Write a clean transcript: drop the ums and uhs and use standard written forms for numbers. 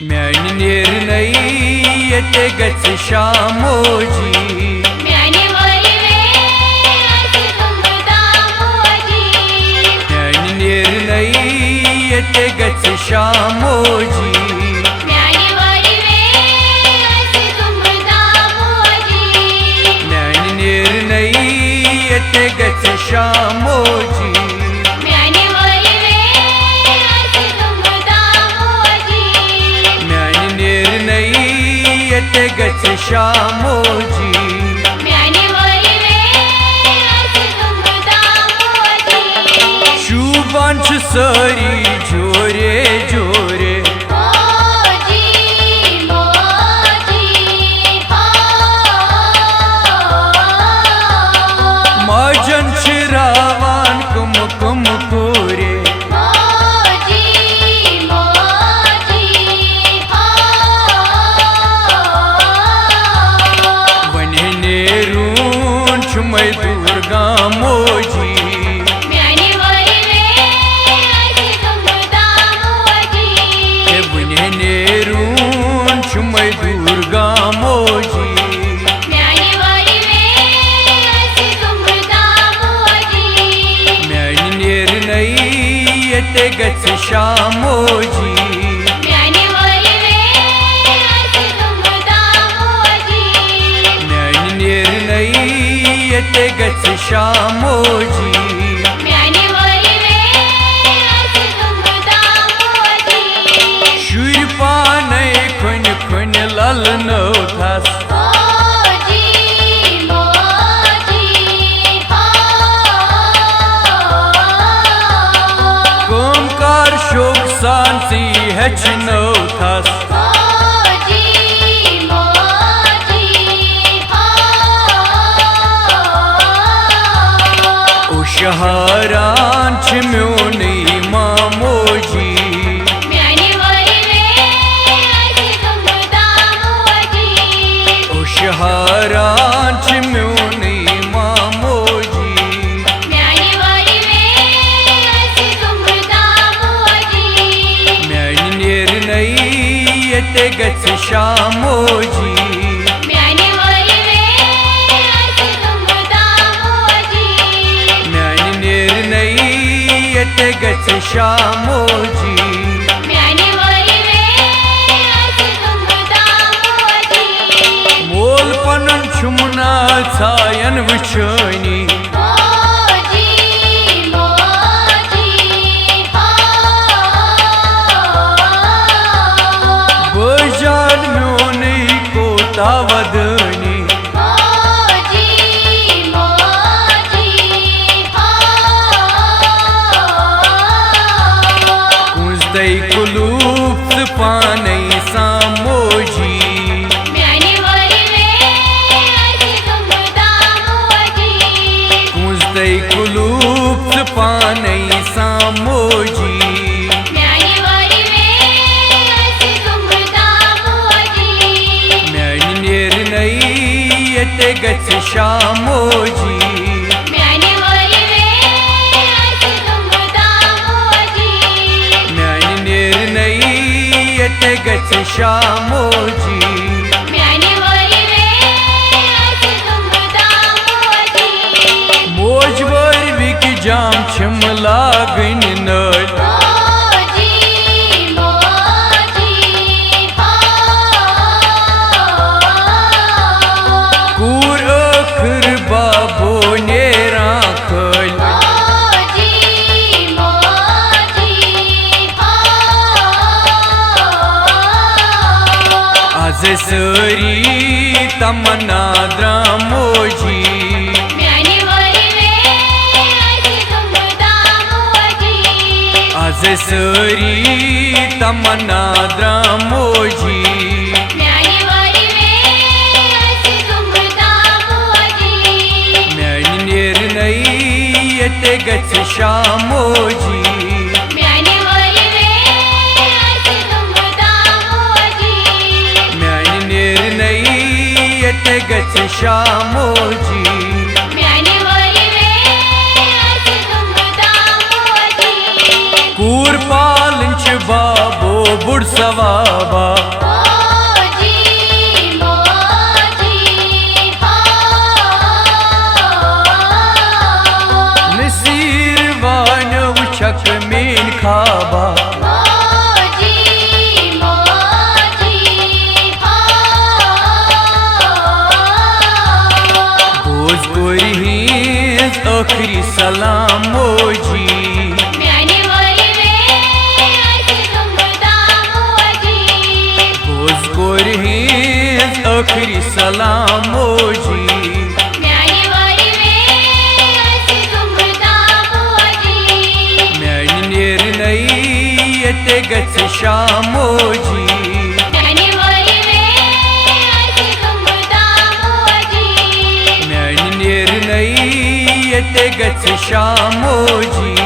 म्यानि निर्णय यते गच शामोजी म्यानि निर्णय यते गच शामोजी म्यानि निर्णय यते गच शामोजी गच शामोजी शुभांश सरी जोरे जोरे मजन शिरावान कुम कुम कोरे दुर्गा मोजी बुने नेरून छुमय दुर्गा मोजी म्यानि निर्णय यते गच शामोजी यते गच शामोजी शुरपाने खुन खुन ललनो थस कोमकार शोक शांति हचनो थस शहरान म्योनी मामोजी शहरान म्योनी मामोजी म्यानि निर्णय यते गच शामोजी यते गच शामोजी मोल पनन छुमना छायन वुचनी बजान म्योनी को तावदनी कुलूप पाने सामोजी कुंजते कुलूप पाने सामोजी म्यानि निर्णय यते गच शामोजी यते गच शामोजी मोजवर विक जाम छिम लागन नल कूर अखर बाबो नेरा खल सरी तमन्ना द्रामोजी आज सरी तमन्ना द्रामोजी म्यानि निर्णय यते गच शामोजी यते गच शामोजी कूर पालन बाबो बोड़ सवाबा नसीर वान वुछक मेन खाबा बोझ कोरिहिंस आखरी सलाम मोजी बोझ कोरिहिंस आखरी सलाम मोजी ये गच शामोजी म्यानी निर्णय ये गच शामोजी